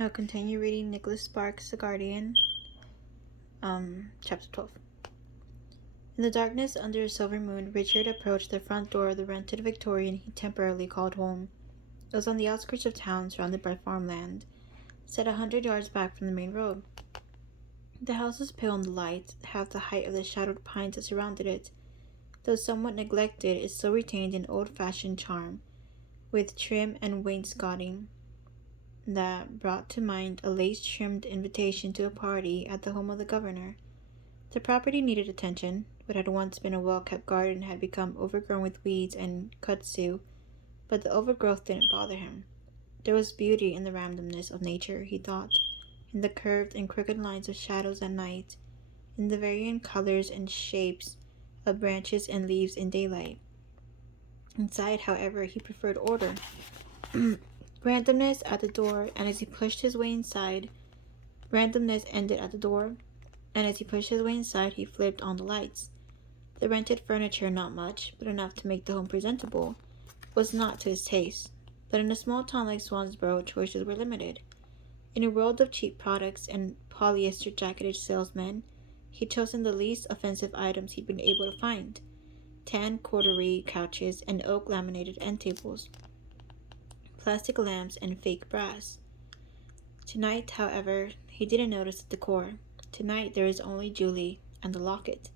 I'll continue reading Nicholas Sparks' The Guardian, chapter 12. In the darkness under a silver moon, Richard approached the front door of the rented Victorian he temporarily called home. It was on the outskirts of town, surrounded by farmland, set 100 yards back from the main road. The house was pale in the light, half the height of the shadowed pines that surrounded it. Though somewhat neglected, it still retained an old-fashioned charm, with trim and wainscoting that brought to mind a lace-trimmed invitation to a party at the home of the governor. The property needed attention. What had once been a well-kept garden had become overgrown with weeds and kudzu, but the overgrowth didn't bother him. There was beauty in the randomness of nature, he thought, in the curved and crooked lines of shadows at night, in the varying colors and shapes of branches and leaves in daylight. Inside, however, he preferred order. Randomness at the door, and as he pushed his way inside, randomness ended at the door, and as he pushed his way inside, he flipped on the lights. The rented furniture, not much, but enough to make the home presentable, was not to his taste. But in a small town like Swansboro, choices were limited. In a world of cheap products and polyester-jacketed salesmen, he'd chosen the least offensive items he'd been able to find: tan corduroy couches and oak laminated end tables, plastic lamps, and fake brass. Tonight, however, he didn't notice the decor. Tonight there was only Julie and the locket,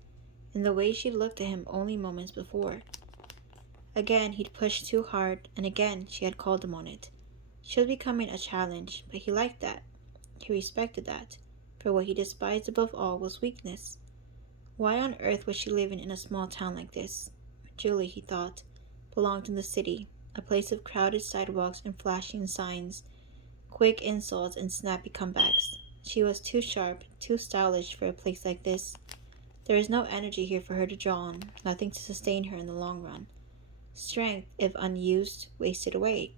and the way she looked at him only moments before. Again he'd pushed too hard, and again she had called him on it. She was becoming a challenge, but he liked that. He respected that, for what he despised above all was weakness. Why on earth was she living in a small town like this? Julie, he thought, belonged in the city, a place of crowded sidewalks and flashing signs, quick insults and snappy comebacks. She was too sharp, too stylish for a place like this. There was no energy here for her to draw on, nothing to sustain her in the long run. Strength, if unused, wasted away.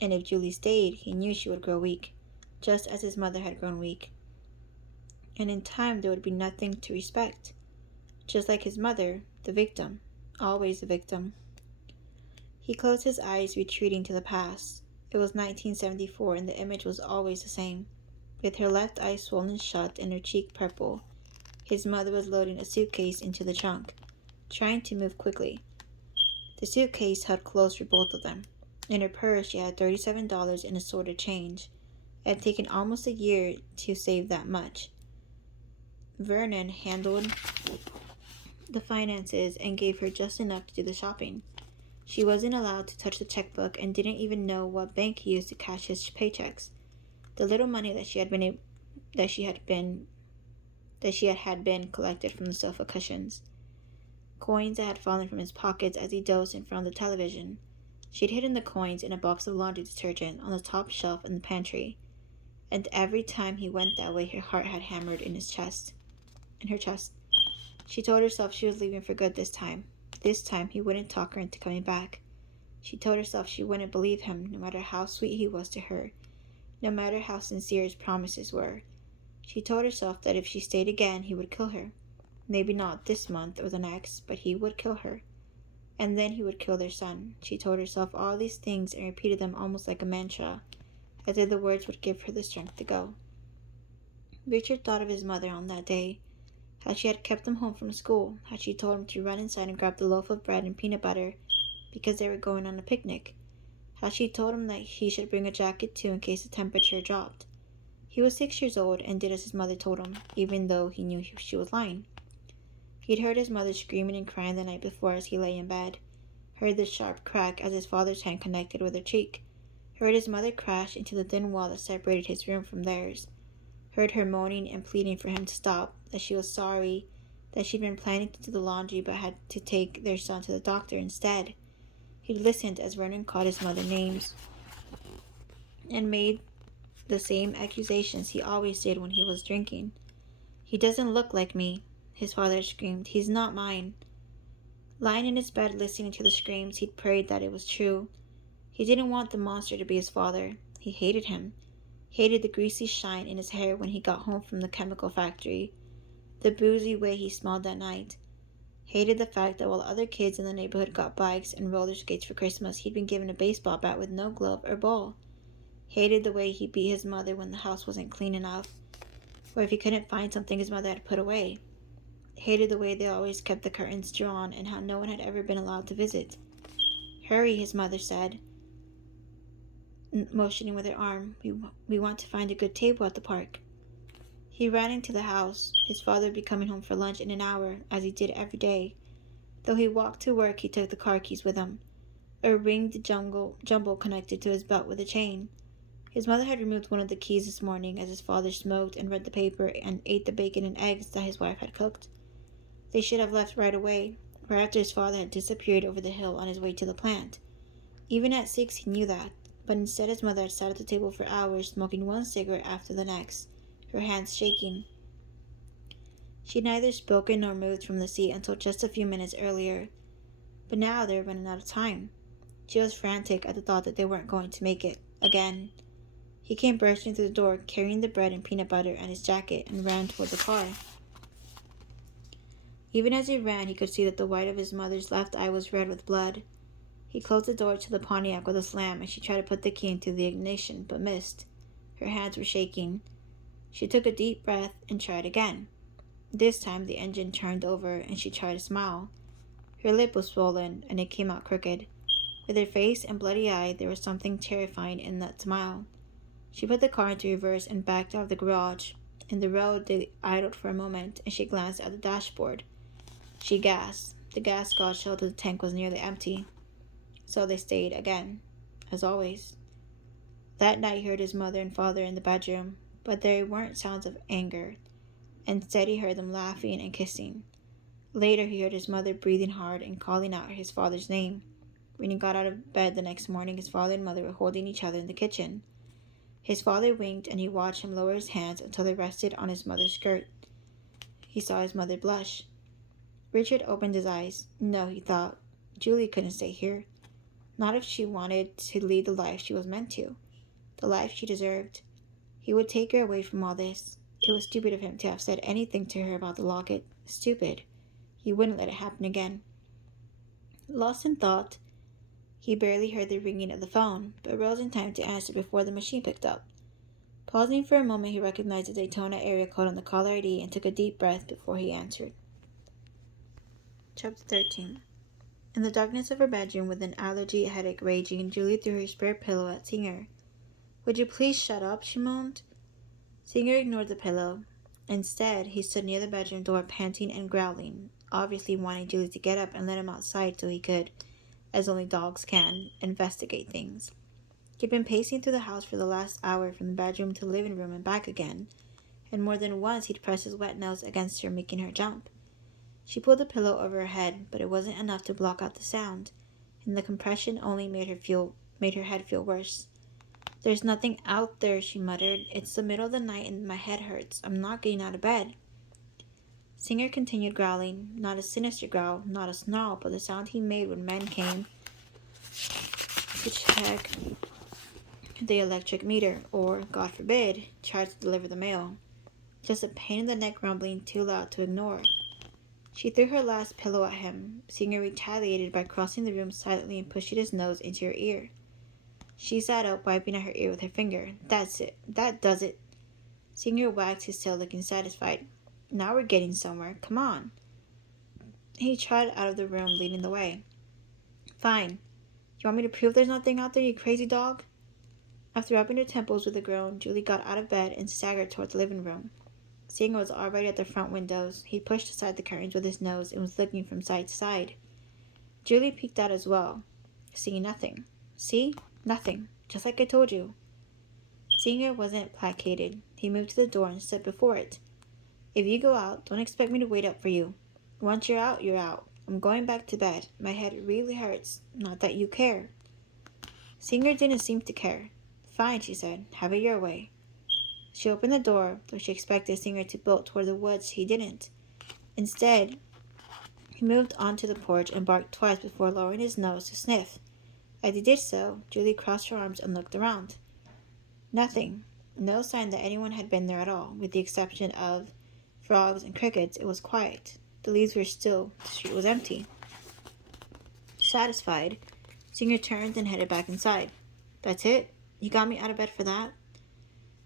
And if Julie stayed, he knew she would grow weak, just as his mother had grown weak. And in time there would be nothing to respect. Just like his mother, the victim, always the victim. He closed his eyes, retreating to the past. It was 1974, and the image was always the same. With her left eye swollen shut and her cheek purple, his mother was loading a suitcase into the trunk, trying to move quickly. The suitcase held clothes for both of them. In her purse she had $37 in assorted change. It had taken almost a year to save that much. Vernon handled the finances and gave her just enough to do the shopping. She wasn't allowed to touch the checkbook and didn't even know what bank he used to cash his paychecks. The little money that she had been collected from the sofa cushions, coins that had fallen from his pockets as he dozed in front of the television. She'd hidden the coins in a box of laundry detergent on the top shelf in the pantry, and every time he went that way, her heart had hammered in her chest. She told herself she was leaving for good this time. This time he wouldn't talk her into coming back. She told herself she wouldn't believe him, no matter how sweet he was to her, no matter how sincere his promises were. She told herself that if she stayed again, he would kill her. Maybe not this month or the next, but he would kill her. And then he would kill their son. She told herself all these things and repeated them almost like a mantra, as if the words would give her the strength to go. Richard thought of his mother on that day, how she had kept him home from school, how she told him to run inside and grab the loaf of bread and peanut butter because they were going on a picnic, how she told him that he should bring a jacket too in case the temperature dropped. He was 6 years old and did as his mother told him, even though he knew she was lying. He'd heard his mother screaming and crying the night before as he lay in bed, heard the sharp crack as his father's hand connected with her cheek, heard his mother crash into the thin wall that separated his room from theirs, heard her moaning and pleading for him to stop, that she was sorry, that she'd been planning to do the laundry but had to take their son to the doctor instead. He'd listened as Vernon called his mother names and made the same accusations he always did when he was drinking. "He doesn't look like me," his father screamed. "He's not mine." Lying in his bed listening to the screams, he'd prayed that it was true. He didn't want the monster to be his father. He hated him. Hated the greasy shine in his hair when he got home from the chemical factory, the boozy way he smelled that night. Hated the fact that while other kids in the neighborhood got bikes and roller skates for Christmas, he'd been given a baseball bat with no glove or ball. Hated the way he beat his mother when the house wasn't clean enough, or if he couldn't find something his mother had put away. Hated the way they always kept the curtains drawn and how no one had ever been allowed to visit. Hurry, his mother said, motioning with her arm. We want to find a good table at the park. He ran into the house. His father would be coming home for lunch in an hour, as he did every day. Though he walked to work, he took the car keys with him, a ringed jumble connected to his belt with a chain. His mother had removed one of the keys this morning as his father smoked and read the paper and ate the bacon and eggs that his wife had cooked. They should have left right away, right after his father had disappeared over the hill on his way to the plant. Even at 6 he knew that, but instead his mother had sat at the table for hours, smoking one cigarette after the next, her hands shaking. She had neither spoken nor moved from the seat until just a few minutes earlier, but now they were running out of time. She was frantic at the thought that they weren't going to make it, again. He came bursting through the door, carrying the bread and peanut butter and his jacket, and ran toward the car. Even as he ran, he could see that the white of his mother's left eye was red with blood. He closed the door to the Pontiac with a slam as she tried to put the key into the ignition, but missed. Her hands were shaking. She took a deep breath and tried again. This time the engine turned over and she tried to smile. Her lip was swollen and it came out crooked. With her face and bloody eye, there was something terrifying in that smile. She put the car into reverse and backed out of the garage. In the road, they idled for a moment, and she glanced at the dashboard. She gasped. The gas gauge showed that the tank was nearly empty. So they stayed again, as always. That night he heard his mother and father in the bedroom, but there weren't sounds of anger. Instead he heard them laughing and kissing. Later he heard his mother breathing hard and calling out his father's name. When he got out of bed the next morning, his father and mother were holding each other in the kitchen. His father winked, and he watched him lower his hands until they rested on his mother's skirt. He saw his mother blush. Richard opened his eyes. No, he thought. Julie couldn't stay here. Not if she wanted to lead the life she was meant to. The life she deserved. He would take her away from all this. It was stupid of him to have said anything to her about the locket. Stupid. He wouldn't let it happen again. Lost in thought, he barely heard the ringing of the phone, but rose in time to answer before the machine picked up. Pausing for a moment, he recognized the Daytona area code on the caller ID and took a deep breath before he answered. Chapter 13. In the darkness of her bedroom, with an allergy headache raging, Julie threw her spare pillow at Singer. Would you please shut up? She moaned. Singer ignored the pillow. Instead, he stood near the bedroom door, panting and growling, obviously wanting Julie to get up and let him outside so he could, as only dogs can, investigate things. He'd been pacing through the house for the last hour from the bedroom to the living room and back again, and more than once he'd pressed his wet nose against her, making her jump. She pulled the pillow over her head, but it wasn't enough to block out the sound, and the compression only made her head feel worse. There's nothing out there, she muttered. It's the middle of the night and my head hurts. I'm not getting out of bed. Singer continued growling, not a sinister growl, not a snarl, but the sound he made when men came to check the electric meter, or, God forbid, tried to deliver the mail. Just a pain in the neck rumbling too loud to ignore. She threw her last pillow at him. Singer retaliated by crossing the room silently and pushing his nose into her ear. She sat up, wiping at her ear with her finger. That's it. That does it. Singer wagged his tail, looking satisfied. Now we're getting somewhere. Come on. He trotted out of the room, leading the way. Fine. You want me to prove there's nothing out there, you crazy dog? After rubbing her temples with a groan, Julie got out of bed and staggered toward the living room. Singer was already at the front windows. He pushed aside the curtains with his nose and was looking from side to side. Julie peeked out as well, seeing nothing. See? Nothing. Just like I told you. Singer wasn't placated. He moved to the door and stood before it. If you go out, don't expect me to wait up for you. Once you're out, you're out. I'm going back to bed. My head really hurts. Not that you care. Singer didn't seem to care. Fine, she said. Have it your way. She opened the door, though she expected Singer to bolt toward the woods. He didn't. Instead, he moved onto the porch and barked twice before lowering his nose to sniff. As he did so, Julie crossed her arms and looked around. Nothing. No sign that anyone had been there at all, with the exception of frogs and crickets. It was quiet. The leaves were still. The street was empty. Satisfied, Singer turned and headed back inside. That's it? You got me out of bed for that?"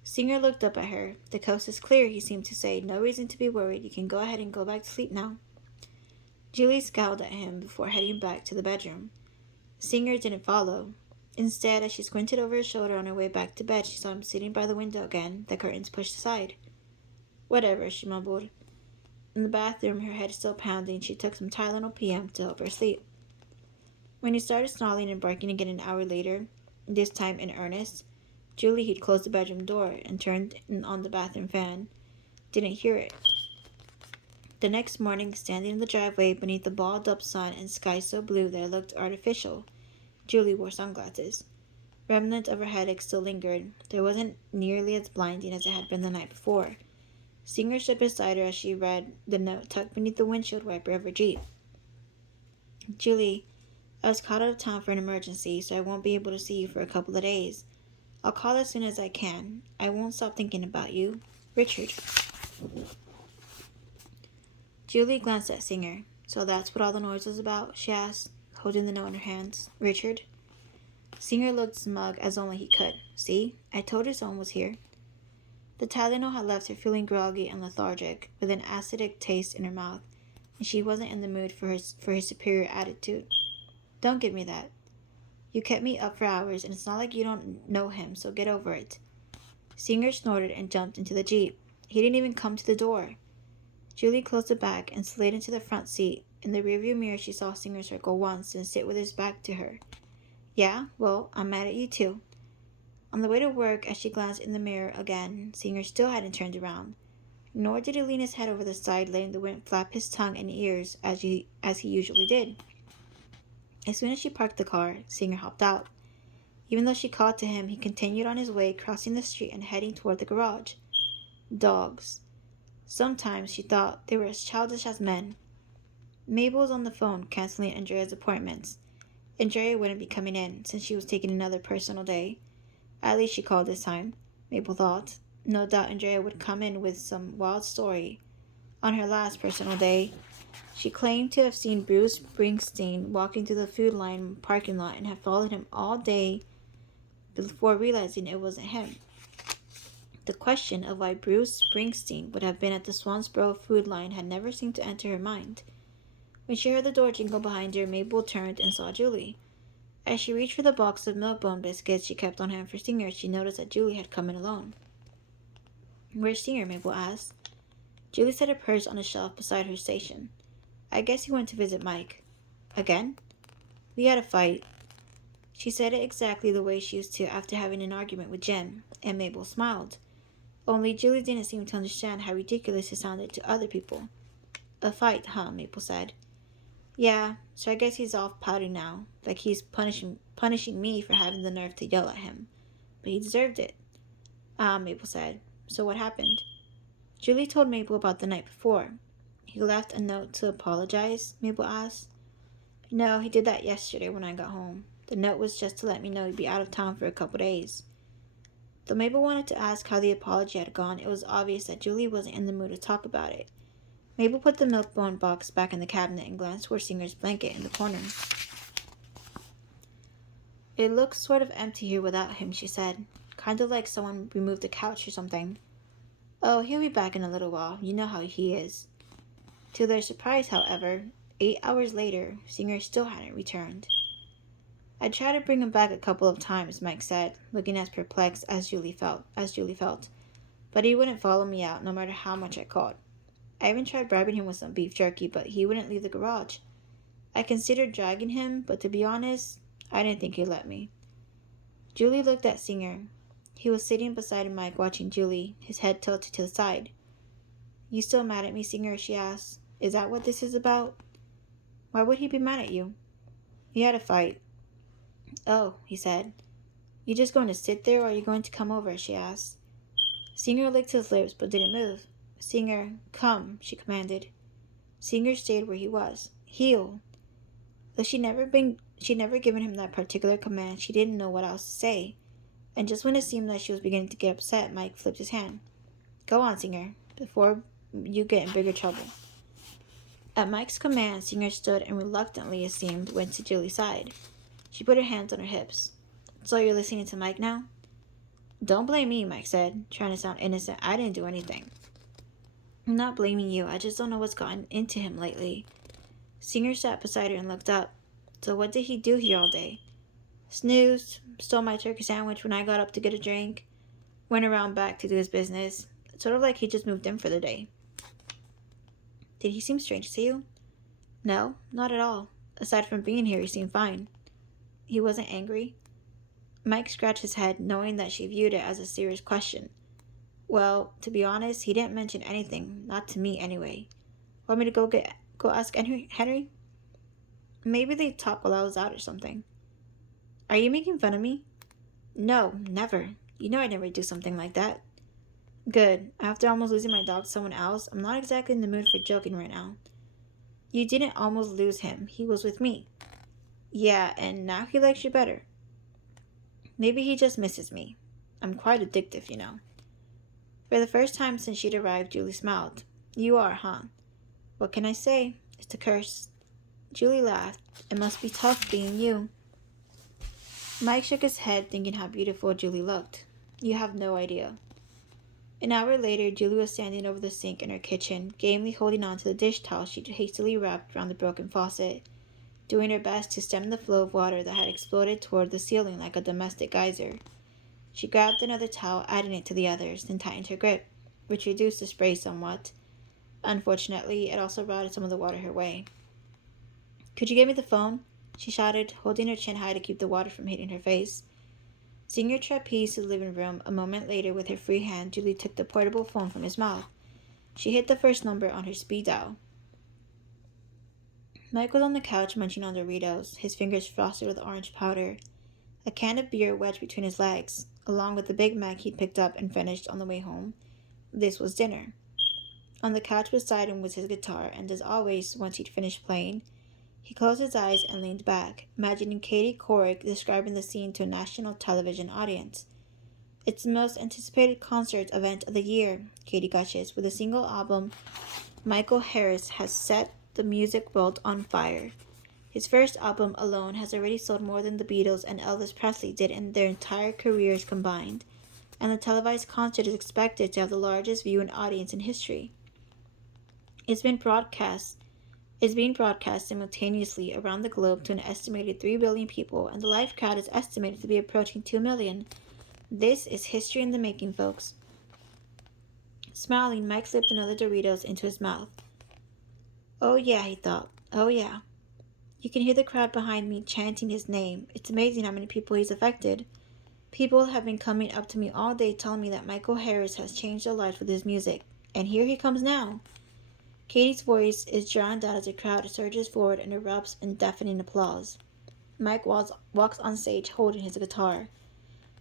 Singer looked up at her. "The coast is clear," he seemed to say. "No reason to be worried. You can go ahead and go back to sleep now." Julie scowled at him before heading back to the bedroom. Singer didn't follow. Instead, as she squinted over his shoulder on her way back to bed, she saw him sitting by the window again, the curtains pushed aside. "Whatever," she mumbled. In the bathroom, her head still pounding, she took some Tylenol PM to help her sleep. When he started snarling and barking again an hour later, this time in earnest, Julie had closed the bedroom door and turned on the bathroom fan. Didn't hear it. The next morning, standing in the driveway beneath the balled-up sun and sky so blue that it looked artificial, Julie wore sunglasses. Remnant of her headache still lingered. It wasn't nearly as blinding as it had been the night before. Singer stood beside her as she read the note tucked beneath the windshield wiper of her Jeep. "Julie, I was called out of town for an emergency, so I won't be able to see you for a couple of days. I'll call as soon as I can. I won't stop thinking about you. Richard." Julie glanced at Singer. "So that's what all the noise was about?" she asked, holding the note in her hands. "Richard?" Singer looked smug as only he could. "See? I told you someone was here." The Tylenol had left her feeling groggy and lethargic, with an acidic taste in her mouth, and she wasn't in the mood for his superior attitude. "Don't give me that. You kept me up for hours, and it's not like you don't know him, so get over it." Singer snorted and jumped into the Jeep. He didn't even come to the door. Julie closed it back and slid into the front seat. In the rearview mirror, she saw Singer circle once and sit with his back to her. "Yeah, well, I'm mad at you too." On the way to work, as she glanced in the mirror again, Singer still hadn't turned around. Nor did he lean his head over the side, letting the wind flap his tongue and ears as he usually did. As soon as she parked the car, Singer hopped out. Even though she called to him, he continued on his way, crossing the street and heading toward the garage. Dogs. Sometimes she thought they were as childish as men. Mabel was on the phone, canceling Andrea's appointments. Andrea wouldn't be coming in, since she was taking another personal day. At least she called this time, Mabel thought. No doubt Andrea would come in with some wild story. On her last personal day, she claimed to have seen Bruce Springsteen walking through the Food Line parking lot and had followed him all day before realizing it wasn't him. The question of why Bruce Springsteen would have been at the Swansboro Food Line had never seemed to enter her mind. When she heard the door jingle behind her, Mabel turned and saw Julie. As she reached for the box of Milk-Bone biscuits she kept on hand for Singer, she noticed that Julie had come in alone. "Where's Singer?" Mabel asked. Julie set her purse on a shelf beside her station. "I guess he went to visit Mike." "Again?" "We had a fight." She said it exactly the way she used to after having an argument with Jim, and Mabel smiled. Only Julie didn't seem to understand how ridiculous it sounded to other people. "A fight, huh?" Mabel said. "Yeah, so I guess he's off pouting now, like he's punishing me for having the nerve to yell at him. But he deserved it." "Ah," Mabel said. "So what happened?" Julie told Mabel about the night before. "He left a note to apologize?" Mabel asked. "No, he did that yesterday when I got home. The note was just to let me know he'd be out of town for a couple days." Though Mabel wanted to ask how the apology had gone, it was obvious that Julie wasn't in the mood to talk about it. Mabel put the Milk-Bone box back in the cabinet and glanced toward Singer's blanket in the corner. "It looks sort of empty here without him," she said. "Kind of like someone removed the couch or something." "Oh, he'll be back in a little while. You know how he is." To their surprise, however, 8 hours later, Singer still hadn't returned. "I tried to bring him back a couple of times," Mike said, looking as perplexed as Julie felt. "But he wouldn't follow me out, no matter how much I called. I even tried bribing him with some beef jerky, but he wouldn't leave the garage. I considered dragging him, but to be honest, I didn't think he'd let me." Julie looked at Singer. He was sitting beside Mike watching Julie, his head tilted to the side. "You still mad at me, Singer?" she asked. "Is that what this is about?" "Why would he be mad at you?" "We had a fight." "Oh," he said. "You just going to sit there, or are you going to come over?" she asked. Singer licked his lips but didn't move. "Singer, come," she commanded. Singer stayed where he was. "Heel." Though she'd never given him that particular command, she didn't know what else to say. And just when it seemed like she was beginning to get upset, Mike flipped his hand. "Go on, Singer, before you get in bigger trouble." At Mike's command, Singer stood and reluctantly, it seemed, went to Julie's side. She put her hands on her hips. "So you're listening to Mike now?" Don't blame me, Mike said, trying to sound innocent. I didn't do anything. I'm not blaming you. I just don't know what's gotten into him lately. Singer sat beside her and looked up. So what did he do here all day? Snoozed, stole my turkey sandwich when I got up to get a drink, went around back to do his business. Sort of like he just moved in for the day. Did he seem strange to you? No, not at all. Aside from being here, he seemed fine. He wasn't angry? Mike scratched his head, knowing that she viewed it as a serious question. Well, to be honest, he didn't mention anything, not to me anyway. Want me to go ask Henry? Maybe they talked while I was out or something. Are you making fun of me? No, never. You know I'd never do something like that. Good. After almost losing my dog to someone else, I'm not exactly in the mood for joking right now. You didn't almost lose him. He was with me. Yeah, and now he likes you better. Maybe he just misses me. I'm quite addictive, you know. For the first time since she'd arrived, Julie smiled. You are, huh? What can I say? It's a curse. Julie laughed. It must be tough being you. Mike shook his head, thinking how beautiful Julie looked. You have no idea. An hour later, Julie was standing over the sink in her kitchen, gamely holding on to the dish towel she'd hastily wrapped around the broken faucet, doing her best to stem the flow of water that had exploded toward the ceiling like a domestic geyser. She grabbed another towel, adding it to the others, then tightened her grip, which reduced the spray somewhat. Unfortunately, it also routed some of the water her way. Could you give me the phone? She shouted, holding her chin high to keep the water from hitting her face. Seeing her trapeze to the living room, a moment later with her free hand, Julie took the portable phone from his mouth. She hit the first number on her speed dial. Mike was on the couch munching on Doritos, his fingers frosted with orange powder, a can of beer wedged between his legs, along with the Big Mac he'd picked up and finished on the way home. This was dinner. On the couch beside him was his guitar, and as always, once he'd finished playing, he closed his eyes and leaned back, imagining Katie Couric describing the scene to a national television audience. It's the most anticipated concert event of the year, Katie gushes, with a single album. Michael Harris has set the music world on fire. His first album alone has already sold more than the Beatles and Elvis Presley did in their entire careers combined, and the televised concert is expected to have the largest viewing audience in history. It's being broadcast simultaneously around the globe to an estimated 3 billion people, and the live crowd is estimated to be approaching 2 million. This is history in the making, folks. Smiling, Mike slipped another Doritos into his mouth. Oh yeah, he thought. Oh yeah. You can hear the crowd behind me chanting his name. It's amazing how many people he's affected. People have been coming up to me all day telling me that Michael Harris has changed their lives with his music. And here he comes now. Katie's voice is drowned out as the crowd surges forward and erupts in deafening applause. Mike walks on stage holding his guitar.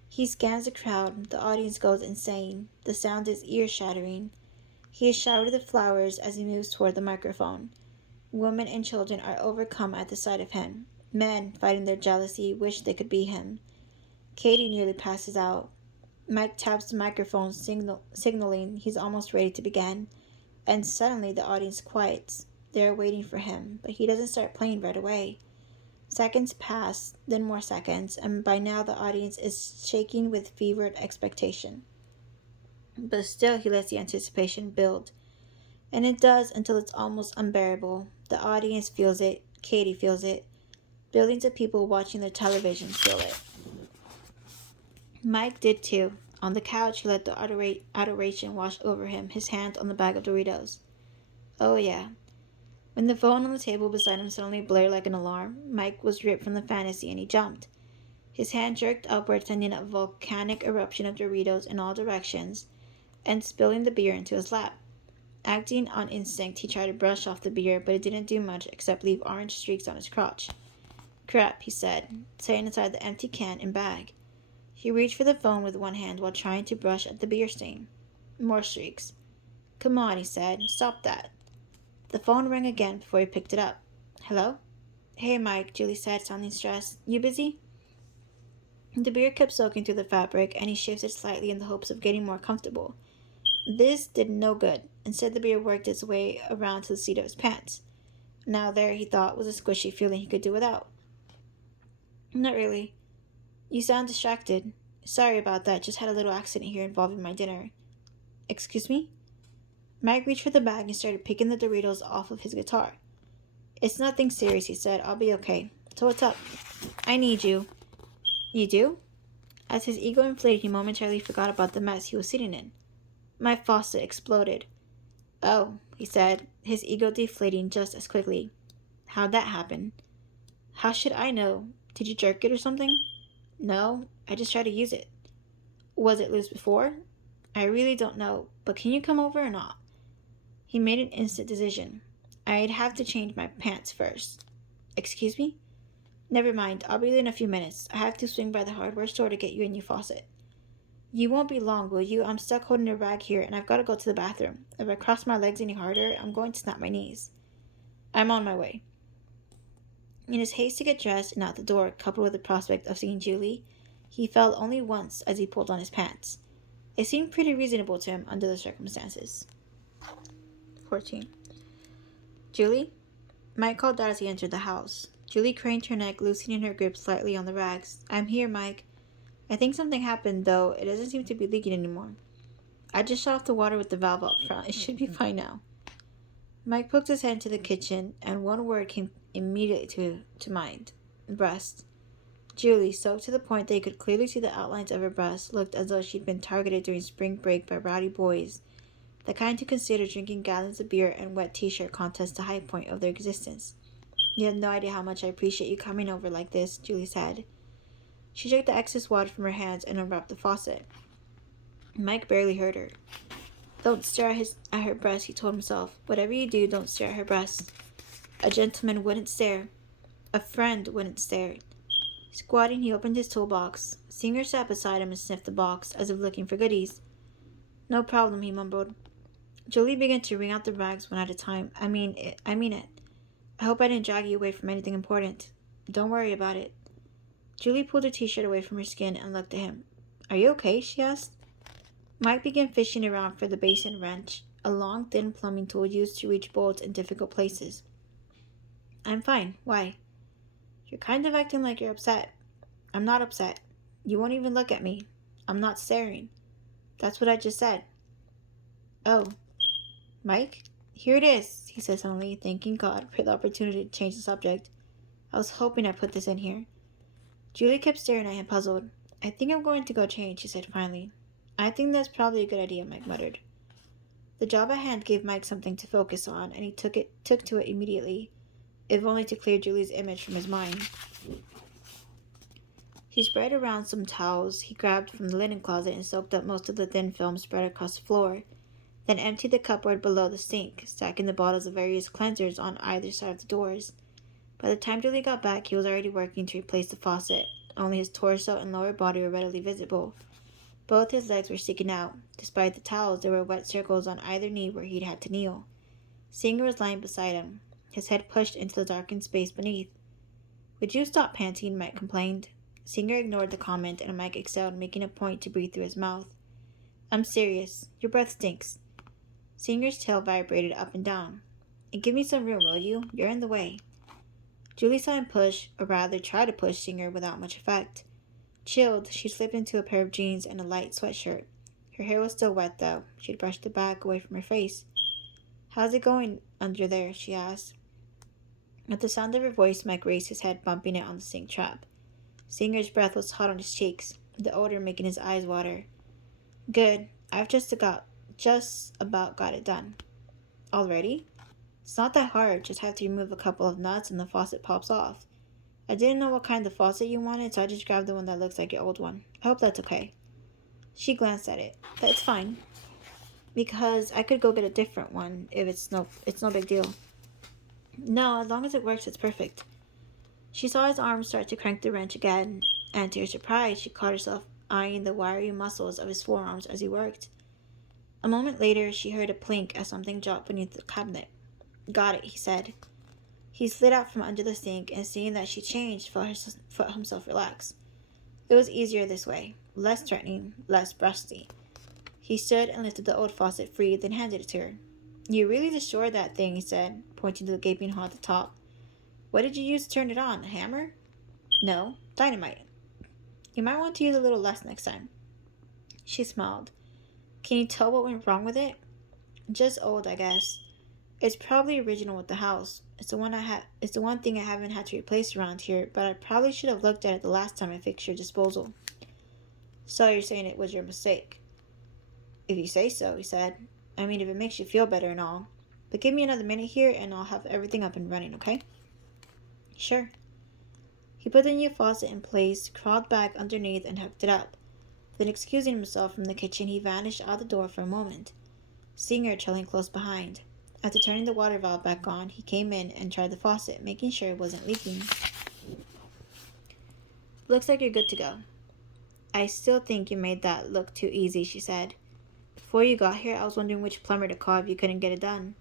He scans the crowd. The audience goes insane. The sound is ear-shattering. He is showered with flowers as he moves toward the microphone. Women and children are overcome at the sight of him. Men, fighting their jealousy, wish they could be him. Katie nearly passes out. Mike taps the microphone, signaling he's almost ready to begin. And suddenly the audience quiets. They are waiting for him, but he doesn't start playing right away. Seconds pass, then more seconds, and by now the audience is shaking with fevered expectation. But still he lets the anticipation build. And it does until it's almost unbearable. The audience feels it. Katie feels it. Billions of people watching their television feel it. Mike did too. On the couch, he let the adoration wash over him, his hand on the bag of Doritos. Oh yeah. When the phone on the table beside him suddenly blared like an alarm, Mike was ripped from the fantasy and he jumped. His hand jerked upward, sending a volcanic eruption of Doritos in all directions and spilling the beer into his lap. Acting on instinct, he tried to brush off the beer, but it didn't do much except leave orange streaks on his crotch. Crap, he said, setting aside the empty can and bag. He reached for the phone with one hand while trying to brush at the beer stain. More streaks. Come on, he said. Stop that. The phone rang again before he picked it up. Hello? Hey, Mike, Julie said, sounding stressed. You busy? The beer kept soaking through the fabric, and he shifted slightly in the hopes of getting more comfortable. This did no good. Instead, the beer worked its way around to the seat of his pants. Now there, he thought, was a squishy feeling he could do without. Not really. You sound distracted. Sorry about that, just had a little accident here involving my dinner. Excuse me? Mike reached for the bag and started picking the Doritos off of his guitar. It's nothing serious, he said. I'll be okay. So what's up? I need you. You do? As his ego inflated, he momentarily forgot about the mess he was sitting in. My faucet exploded. Oh, he said, his ego deflating just as quickly. How'd that happen? How should I know? Did you jerk it or something? No, I just tried to use it. Was it loose before? I really don't know, but can you come over or not? He made an instant decision. I'd have to change my pants first. Excuse me? Never mind, I'll be there in a few minutes. I have to swing by the hardware store to get you a new faucet. You won't be long, will you? I'm stuck holding a rag here and I've got to go to the bathroom. If I cross my legs any harder, I'm going to snap my knees. I'm on my way. In his haste to get dressed and out the door, coupled with the prospect of seeing Julie, he fell only once as he pulled on his pants. It seemed pretty reasonable to him under the circumstances. 14. Julie? Mike called out as he entered the house. Julie craned her neck, loosening her grip slightly on the rags. I'm here, Mike. I think something happened, though. It doesn't seem to be leaking anymore. I just shut off the water with the valve up front. It should be fine now. Mike poked his head into the kitchen, and one word came immediately to mind. Breast. Julie, soaked to the point that he could clearly see the outlines of her breast, looked as though she'd been targeted during spring break by rowdy boys, the kind who consider drinking gallons of beer and wet t-shirt contests the high point of their existence. You have no idea how much I appreciate you coming over like this, Julie said. She shook the excess water from her hands and unwrapped the faucet. Mike barely heard her. Don't stare at her breast, he told himself. Whatever you do, don't stare at her breast. A gentleman wouldn't stare. A friend wouldn't stare. Squatting, he opened his toolbox. Singer sat beside him and sniffed the box, as if looking for goodies. No problem, he mumbled. Julie began to wring out the rags one at a time. I mean it. I hope I didn't drag you away from anything important. Don't worry about it. Julie pulled her t-shirt away from her skin and looked at him. Are you okay? She asked. Mike began fishing around for the basin wrench, a long, thin plumbing tool used to reach bolts in difficult places. I'm fine. Why? You're kind of acting like you're upset. I'm not upset. You won't even look at me. I'm not staring. That's what I just said. Oh. Mike? Here it is, he said suddenly, thanking God for the opportunity to change the subject. I was hoping I put this in here. Julie kept staring at him, puzzled. I think I'm going to go change, she said finally. I think that's probably a good idea, Mike muttered. The job at hand gave Mike something to focus on, and he took to it immediately, if only to clear Julie's image from his mind. He spread around some towels he grabbed from the linen closet and soaked up most of the thin film spread across the floor, then emptied the cupboard below the sink, stacking the bottles of various cleansers on either side of the doors. By the time Julie got back, he was already working to replace the faucet. Only his torso and lower body were readily visible. Both his legs were sticking out. Despite the towels, there were wet circles on either knee where he'd had to kneel. Singer was lying beside him, his head pushed into the darkened space beneath. Would you stop panting? Mike complained. Singer ignored the comment, and Mike exhaled, making a point to breathe through his mouth. I'm serious. Your breath stinks. Singer's tail vibrated up and down. And give me some room, will you? You're in the way. Julie saw him push, or rather try to push Singer without much effect. Chilled, she slipped into a pair of jeans and a light sweatshirt. Her hair was still wet, though. She'd brushed it back away from her face. How's it going under there? She asked. At the sound of her voice, Mike raised his head, bumping it on the sink trap. Singer's breath was hot on his cheeks, the odor making his eyes water. Good. I've just about got it done. Already? It's not that hard. Just have to remove a couple of nuts and the faucet pops off. I didn't know what kind of faucet you wanted, so I just grabbed the one that looks like your old one. I hope that's okay. She glanced at it. That's fine. Because I could go get a different one if it's no big deal. No, as long as it works, it's perfect. She saw his arm start to crank the wrench again, and to her surprise, she caught herself eyeing the wiry muscles of his forearms as he worked. A moment later, she heard a plink as something dropped beneath the cabinet. Got it, he said. He slid out from under the sink, and seeing that she changed, felt himself relax. It was easier this way, less threatening, less breasty. He stood and lifted the old faucet free, then handed it to her. You really destroyed that thing, he said, pointing to the gaping hole at the top. What did you use to turn it on? A hammer? No, dynamite. You might want to use a little less next time. She smiled. Can you tell what went wrong with it? Just old, I guess. It's probably original with the house. It's the one thing I haven't had to replace around here, but I probably should have looked at it the last time I fixed your disposal. So you're saying it was your mistake? If you say so, he said. I mean, if it makes you feel better and all. But give me another minute here and I'll have everything up and running, okay? Sure. He put the new faucet in place, crawled back underneath, and hooked it up. Then, excusing himself from the kitchen, he vanished out the door for a moment, seeing her trailing close behind. After turning the water valve back on, he came in and tried the faucet, making sure it wasn't leaking. Looks like you're good to go. I still think you made that look too easy, she said. Before you got here, I was wondering which plumber to call if you couldn't get it done.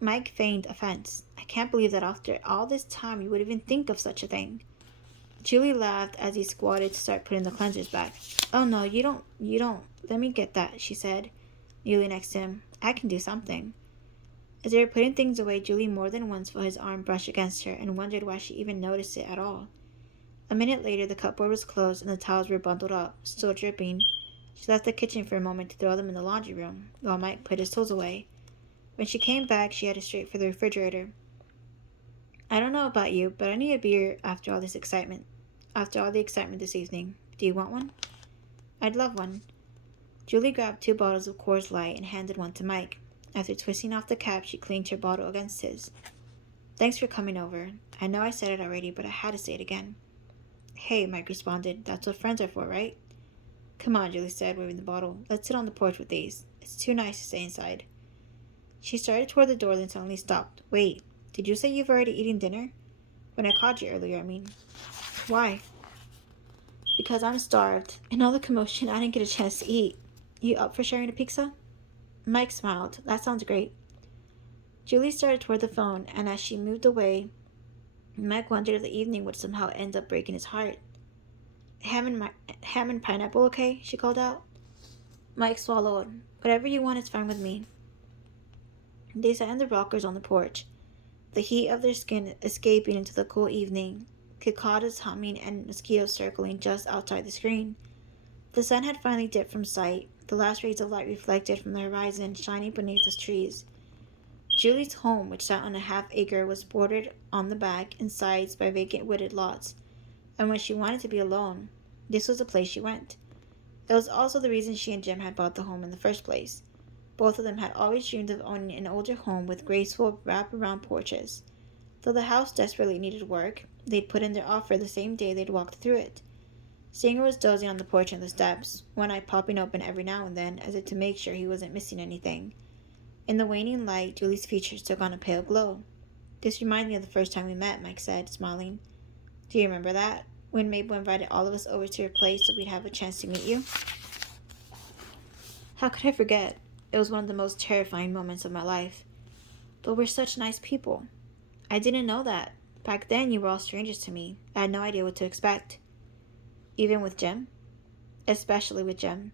Mike feigned offense. I can't believe that after all this time you would even think of such a thing. Julie laughed as he squatted to start putting the cleansers back. Oh no, you don't. Let me get that, she said, kneeling next to him. I can do something. As they were putting things away, Julie more than once felt his arm brush against her and wondered why she even noticed it at all. A minute later, the cupboard was closed and the towels were bundled up, still dripping. She left the kitchen for a moment to throw them in the laundry room, while Mike put his tools away. When she came back, she headed straight for the refrigerator. I don't know about you, but I need a beer after all the excitement this evening. Do you want one? I'd love one. Julie grabbed 2 bottles of Coors Light and handed one to Mike. After twisting off the cap, she cleaned her bottle against his. Thanks for coming over. I know I said it already, but I had to say it again. Hey, Mike responded. That's what friends are for, right? Come on, Julie said, waving the bottle. Let's sit on the porch with these. It's too nice to stay inside. She started toward the door, then suddenly stopped. Wait, did you say you've already eaten dinner? When I called you earlier, I mean. Why? Because I'm starved. In all the commotion, I didn't get a chance to eat. You up for sharing a pizza? Mike smiled. That sounds great. Julie started toward the phone, and as she moved away, Mike wondered if the evening would somehow end up breaking his heart. Ham and pineapple, okay? She called out. Mike swallowed. Whatever you want is fine with me. They sat in the rockers on the porch, the heat of their skin escaping into the cool evening, cicadas humming and mosquitoes circling just outside the screen. The sun had finally dipped from sight, the last rays of light reflected from the horizon shining beneath the trees. Julie's home, which sat on a half-acre, was bordered on the back and sides by vacant wooded lots, and when she wanted to be alone, this was the place she went. It was also the reason she and Jim had bought the home in the first place. Both of them had always dreamed of owning an older home with graceful wrap-around porches. Though the house desperately needed work, they'd put in their offer the same day they'd walked through it. Singer was dozing on the porch and the steps, one eye popping open every now and then, as if to make sure he wasn't missing anything. In the waning light, Julie's features took on a pale glow. This reminds me of the first time we met, Mike said, smiling. Do you remember that? When Mabel invited all of us over to her place so we'd have a chance to meet you? How could I forget? It was one of the most terrifying moments of my life. But we're such nice people. I didn't know that. Back then, you were all strangers to me. I had no idea what to expect. Even with Jim? Especially with Jim.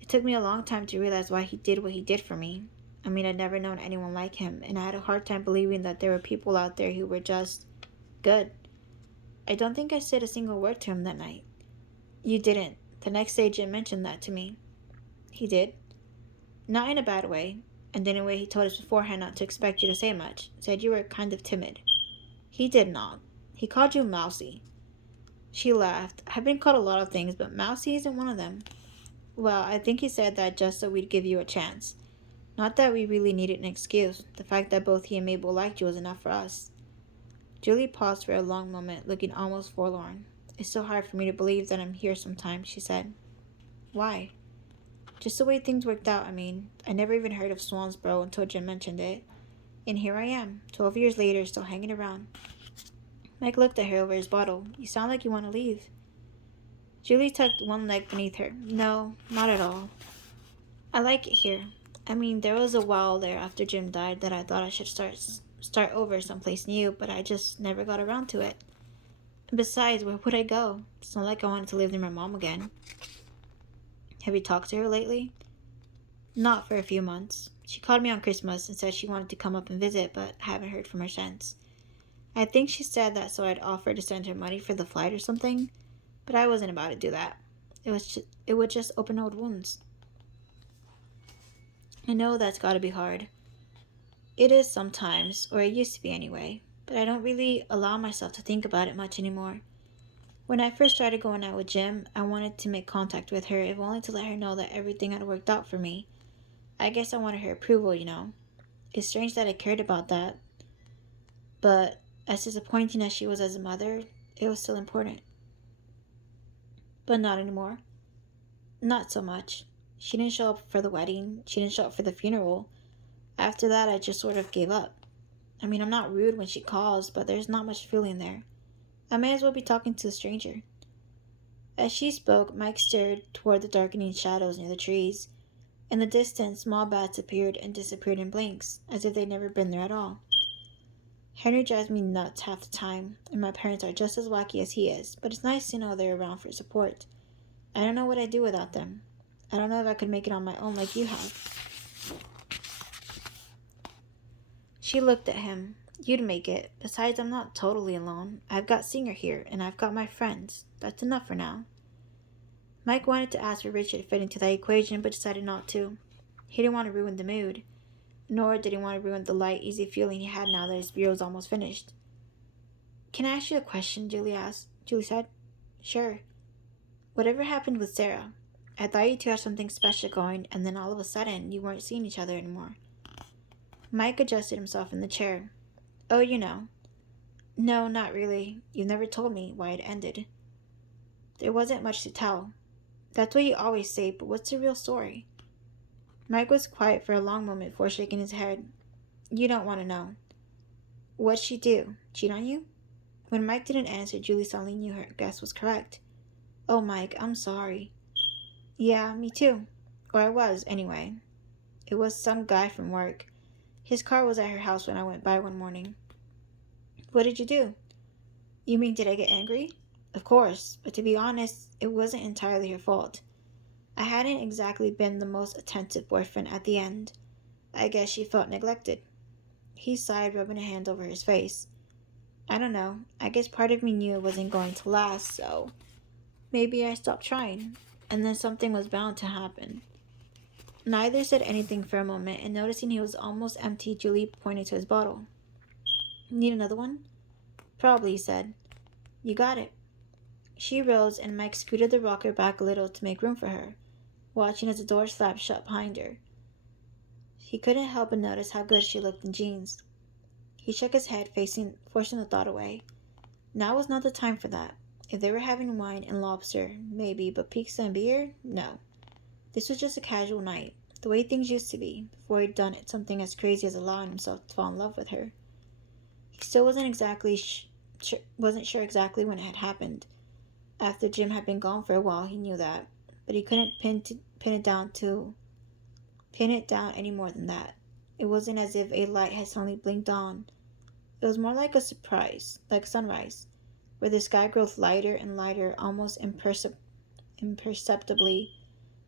It took me a long time to realize why he did what he did for me. I mean, I'd never known anyone like him, and I had a hard time believing that there were people out there who were just good. I don't think I said a single word to him that night. You didn't. The next day, Jim mentioned that to me. He did? Not in a bad way, and in a way he told us beforehand not to expect you to say much. Said you were kind of timid. He did not. He called you mousy. She laughed. I've been called a lot of things, but mousy isn't one of them. Well, I think he said that just so we'd give you a chance. Not that we really needed an excuse. The fact that both he and Mabel liked you was enough for us. Julie paused for a long moment, looking almost forlorn. It's so hard for me to believe that I'm here sometimes, she said. Why? Just the way things worked out, I mean. I never even heard of Swansboro until Jim mentioned it. And here I am, 12 years later, still hanging around. Mike looked at her over his bottle. You sound like you want to leave. Julie tucked one leg beneath her. No, not at all. I like it here. I mean, there was a while there after Jim died that I thought I should start over someplace new, but I just never got around to it. And besides, where would I go? It's not like I wanted to live near my mom again. Have you talked to her lately? Not for a few months. She called me on Christmas and said she wanted to come up and visit, but I haven't heard from her since. I think she said that so I'd offer to send her money for the flight or something. But I wasn't about to do that. It would just open old wounds. I know that's gotta be hard. It is sometimes, or it used to be anyway, but I don't really allow myself to think about it much anymore. When I first started going out with Jim, I wanted to make contact with her, if only to let her know that everything had worked out for me. I guess I wanted her approval. It's strange that I cared about that, but as disappointing as she was as a mother, it was still important. But not anymore. Not so much. She didn't show up for the wedding, she didn't show up for the funeral. After that, I just sort of gave up. I mean, I'm not rude when she calls, but there's not much feeling there. I may as well be talking to a stranger. As she spoke, Mike stared toward the darkening shadows near the trees. In the distance, small bats appeared and disappeared in blinks, as if they'd never been there at all. Henry drives me nuts half the time, and my parents are just as wacky as he is, but it's nice to know they're around for support. I don't know what I'd do without them. I don't know if I could make it on my own like you have. She looked at him. You'd make it. Besides, I'm not totally alone. I've got Singer here, and I've got my friends. That's enough for now. Mike wanted to ask for Richard to fit into that equation, but decided not to. He didn't want to ruin the mood, nor did he want to ruin the light, easy feeling he had now that his beer was almost finished. Can I ask you a question? Julie said. Sure. Whatever happened with Sarah? I thought you two had something special going, and then all of a sudden, you weren't seeing each other anymore. Mike adjusted himself in the chair. Oh, you know. No, not really. You never told me why it ended. There wasn't much to tell. That's what you always say, but what's the real story? Mike was quiet for a long moment before shaking his head. You don't want to know. What'd she do? Cheat on you? When Mike didn't answer, Julie suddenly knew her guess was correct. Oh, Mike, I'm sorry. Yeah, me too. Or I was, anyway. It was some guy from work. His car was at her house when I went by one morning. What did you do? You mean, did I get angry? Of course, but to be honest, it wasn't entirely her fault. I hadn't exactly been the most attentive boyfriend at the end. I guess she felt neglected. He sighed, rubbing a hand over his face. I don't know. I guess part of me knew it wasn't going to last, so maybe I stopped trying. And then something was bound to happen. Neither said anything for a moment, and noticing he was almost empty, Julie pointed to his bottle. Need another one? Probably, he said. You got it. She rose, and Mike scooted the rocker back a little to make room for her, watching as the door slapped shut behind her. He couldn't help but notice how good she looked in jeans. He shook his head, forcing the thought away. Now was not the time for that. If they were having wine and lobster, maybe, but pizza and beer? No. This was just a casual night, the way things used to be, before he'd done something as crazy as allowing himself to fall in love with her. He still wasn't sure exactly when it had happened. After Jim had been gone for a while, he knew that, but he couldn't pin it down any more than that. It wasn't as if a light had suddenly blinked on. It was more like a surprise, like sunrise, where the sky grows lighter and lighter, almost imperceptibly,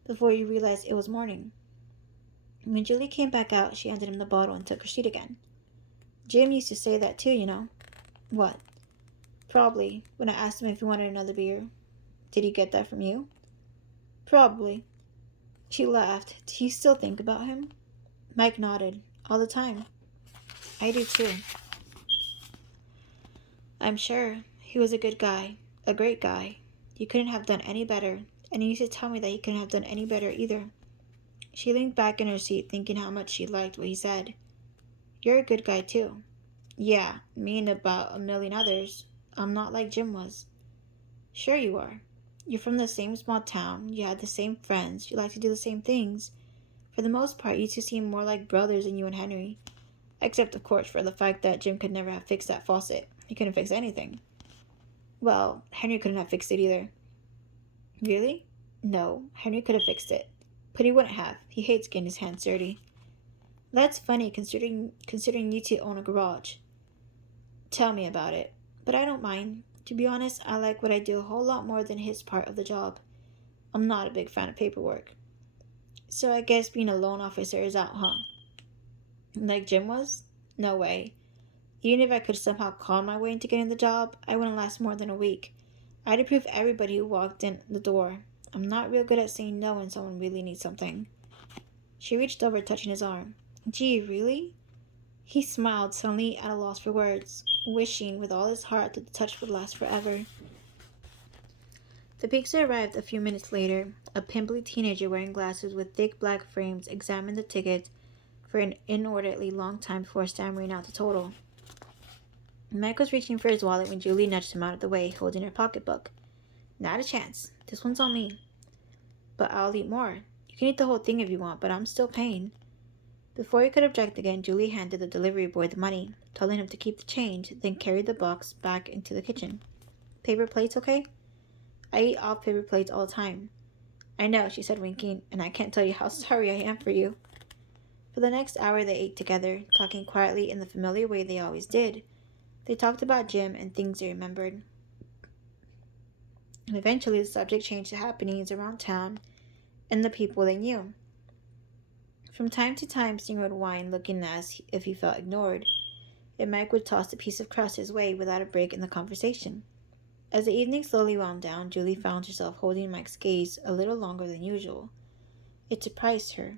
before you realized it was morning. When Julie came back out, she handed him the bottle and took her seat again. Jim used to say that too, you know. What? Probably, when I asked him if he wanted another beer. Did he get that from you? Probably. She laughed. Do you still think about him? Mike nodded. All the time. I do too. I'm sure. He was a good guy. A great guy. You couldn't have done any better. And he used to tell me that he couldn't have done any better either. She leaned back in her seat, thinking how much she liked what he said. You're a good guy too. Yeah, me and about a million others. I'm not like Jim was. Sure you are. You're from the same small town. You had the same friends. You like to do the same things. For the most part, you two seem more like brothers than you and Henry. Except, of course, for the fact that Jim could never have fixed that faucet. He couldn't fix anything. Well, Henry couldn't have fixed it either. Really? No, Henry could have fixed it. But he wouldn't have. He hates getting his hands dirty. That's funny, considering you two own a garage. Tell me about it. But I don't mind. To be honest, I like what I do a whole lot more than his part of the job. I'm not a big fan of paperwork. So I guess being a loan officer is out, huh? Like Jim was? No way. Even if I could somehow con my way into getting the job, I wouldn't last more than a week. I'd approve everybody who walked in the door. I'm not real good at saying no when someone really needs something. She reached over, touching his arm. Gee, really? He smiled, suddenly at a loss for words, wishing with all his heart that the touch would last forever. The pizza arrived a few minutes later. A pimply teenager wearing glasses with thick black frames examined the ticket for an inordinately long time before stammering out the total. Mike was reaching for his wallet when Julie nudged him out of the way, holding her pocketbook. Not a chance. This one's on me. But I'll eat more. You can eat the whole thing if you want, but I'm still paying. Before he could object again, Julie handed the delivery boy the money, telling him to keep the change, then carried the box back into the kitchen. Paper plates, okay? I eat off paper plates all the time. I know, she said, winking, and I can't tell you how sorry I am for you. For the next hour they ate together, talking quietly in the familiar way they always did. They talked about Jim and things they remembered. And eventually the subject changed to happenings around town and the people they knew. From time to time, Singer would whine, looking as if he felt ignored, and Mike would toss a piece of crust his way without a break in the conversation. As the evening slowly wound down, Julie found herself holding Mike's gaze a little longer than usual. It surprised her.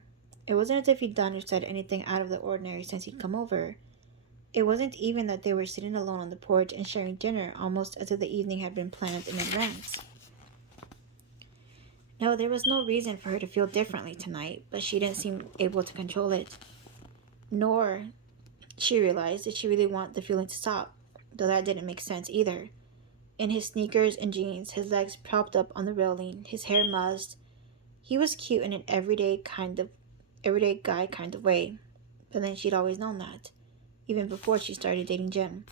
It wasn't as if he'd done or said anything out of the ordinary since he'd come over. It wasn't even that they were sitting alone on the porch and sharing dinner, almost as if the evening had been planned in advance. No, there was no reason for her to feel differently tonight, but she didn't seem able to control it. Nor, she realized, did she really want the feeling to stop, though that didn't make sense either. In his sneakers and jeans, his legs propped up on the railing, his hair mussed, he was cute in an everyday guy kind of way. But then she'd always known that, even before she started dating Jim.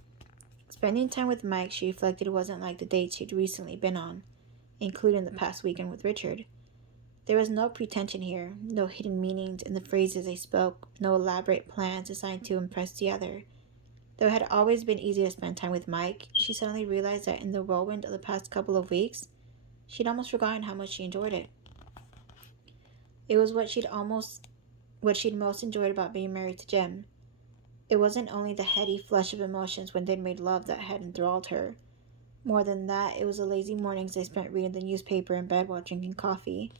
Spending time with Mike, she reflected, wasn't like the dates she'd recently been on, including the past weekend with Richard. There was no pretension here, no hidden meanings in the phrases they spoke, no elaborate plans designed to impress the other. Though it had always been easy to spend time with Mike, she suddenly realized that in the whirlwind of the past couple of weeks, she'd almost forgotten how much she enjoyed it. It was what she'd most enjoyed about being married to Jim. It wasn't only the heady flush of emotions when they'd made love that had enthralled her. More than that, it was the lazy mornings they spent reading the newspaper in bed while drinking coffee,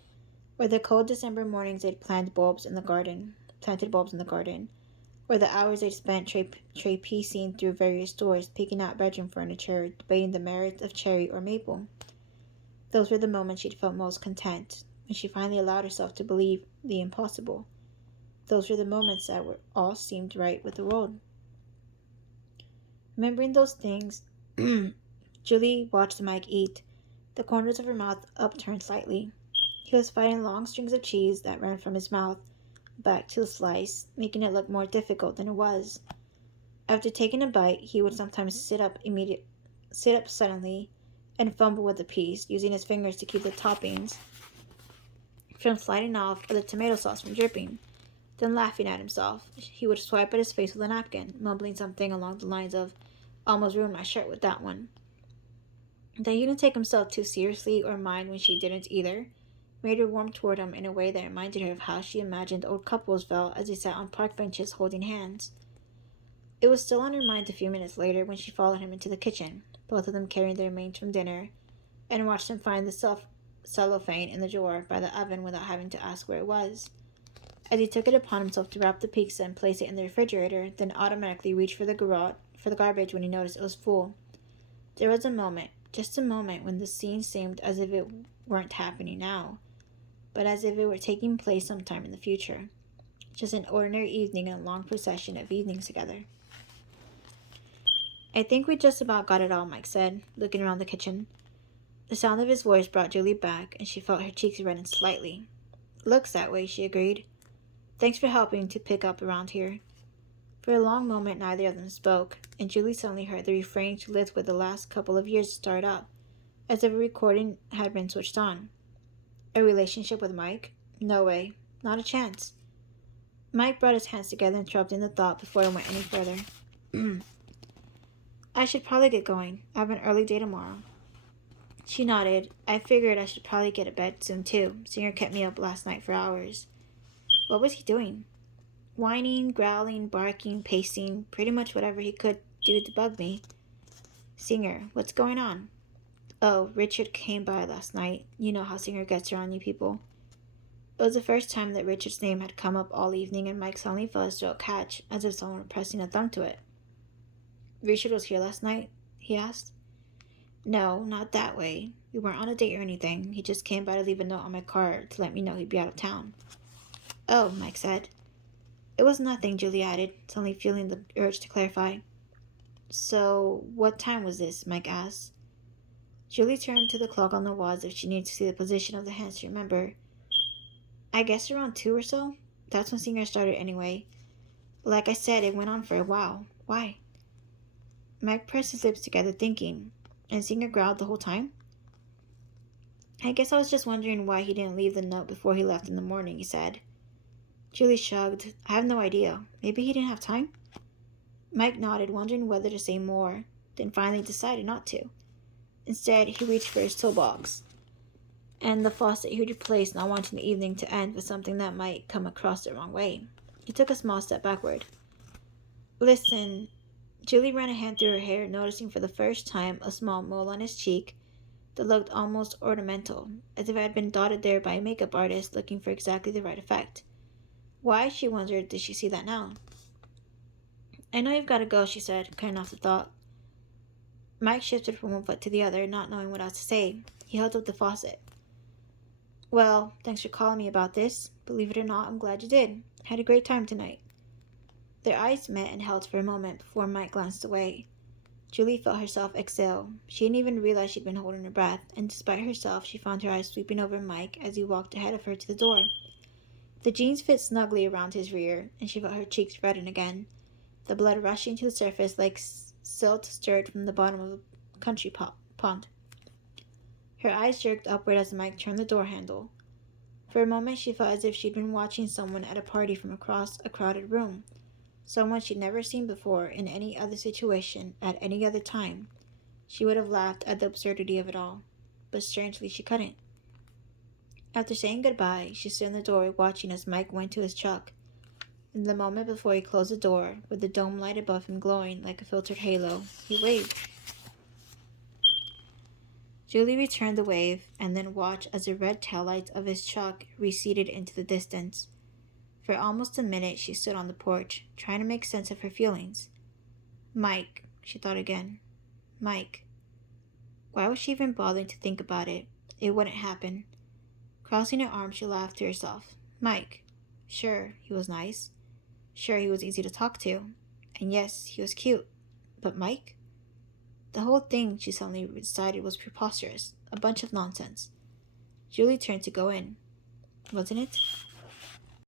or the cold December mornings they'd planted bulbs in the garden, or the hours they'd spent piecing through various stores, picking out bedroom furniture, debating the merits of cherry or maple. Those were the moments she'd felt most content, when she finally allowed herself to believe the impossible. Those were the moments that all seemed right with the world. Remembering those things, Julie watched Mike eat, the corners of her mouth upturned slightly. He was fighting long strings of cheese that ran from his mouth back to the slice, making it look more difficult than it was. After taking a bite, he would sometimes sit up suddenly and fumble with the piece, using his fingers to keep the toppings from sliding off or the tomato sauce from dripping. Then, laughing at himself, he would swipe at his face with a napkin, mumbling something along the lines of, "Almost ruined my shirt with that one." That he didn't take himself too seriously or mind when she didn't either, made her warm toward him in a way that reminded her of how she imagined old couples felt as they sat on park benches holding hands. It was still on her mind a few minutes later when she followed him into the kitchen, both of them carrying the remains from dinner, and watched him find the cellophane in the drawer by the oven without having to ask where it was. As he took it upon himself to wrap the pizza and place it in the refrigerator, then automatically reached for the garbage when he noticed it was full. There was a moment, just a moment, when the scene seemed as if it weren't happening now, but as if it were taking place sometime in the future. Just an ordinary evening in a long procession of evenings together. "I think we just about got it all," Mike said, looking around the kitchen. The sound of his voice brought Julie back, and she felt her cheeks redden slightly. "Looks that way," she agreed. "Thanks for helping to pick up around here." For a long moment neither of them spoke, and Julie suddenly heard the refrain she lived with the last couple of years start up, as if a recording had been switched on. A relationship with Mike? No way. Not a chance. Mike brought his hands together, interrupting the thought before it went any further. "I should probably get going. I have an early day tomorrow." She nodded. "I figured I should probably get to bed soon, too. Singer kept me up last night for hours." What was he doing? Whining, growling, barking, pacing, pretty much whatever he could do to bug me. "Singer, what's going on?" Oh, Richard came by last night. You know how Singer gets around you people. It was the first time that Richard's name had come up all evening, and Mike suddenly felt his throat catch, as if someone were pressing a thumb to it. Richard was here last night? He asked. No, not that way. We weren't on a date or anything. He just came by to leave a note on my car to let me know he'd be out of town. Oh, Mike said. It was nothing, Julie added, suddenly feeling the urge to clarify. So, what time was this? Mike asked. Julie turned to the clock on the wall as if she needed to see the position of the hands to remember. I guess around 2 or so? That's when Singer started anyway. Like I said, it went on for a while. Why? Mike pressed his lips together, thinking. And Singer growled the whole time? I guess I was just wondering why he didn't leave the note before he left in the morning, he said. Julie shrugged. I have no idea. Maybe he didn't have time? Mike nodded, wondering whether to say more, then finally decided not to. Instead, he reached for his toolbox and the faucet he would replace, not wanting the evening to end with something that might come across the wrong way. He took a small step backward. Listen. Julie ran a hand through her hair, noticing for the first time a small mole on his cheek that looked almost ornamental, as if it had been dotted there by a makeup artist looking for exactly the right effect. Why, she wondered, did she see that now? I know you've got to go, she said, cutting off the thought. Mike shifted from one foot to the other, not knowing what else to say. He held up the faucet. Well, thanks for calling me about this. Believe it or not, I'm glad you did. Had a great time tonight. Their eyes met and held for a moment before Mike glanced away. Julie felt herself exhale. She didn't even realize she'd been holding her breath, and despite herself, she found her eyes sweeping over Mike as he walked ahead of her to the door. The jeans fit snugly around his rear, and she felt her cheeks redden again, the blood rushing to the surface like silt stirred from the bottom of a country pond. Her eyes jerked upward as Mike turned the door handle. For a moment, she felt as if she'd been watching someone at a party from across a crowded room, someone she'd never seen before in any other situation at any other time. She would have laughed at the absurdity of it all, but strangely she couldn't. After saying goodbye, she stood in the doorway watching as Mike went to his truck. In the moment before he closed the door, with the dome light above him glowing like a filtered halo, he waved. Julie returned the wave and then watched as the red taillights of his truck receded into the distance. For almost a minute, she stood on the porch, trying to make sense of her feelings. Mike, she thought again. Mike. Why was she even bothering to think about it? It wouldn't happen. Crossing her arms, she laughed to herself. Mike. Sure, he was nice. Sure, he was easy to talk to. And yes, he was cute. But Mike? The whole thing, she suddenly decided, was preposterous. A bunch of nonsense. Julie turned to go in. Wasn't it?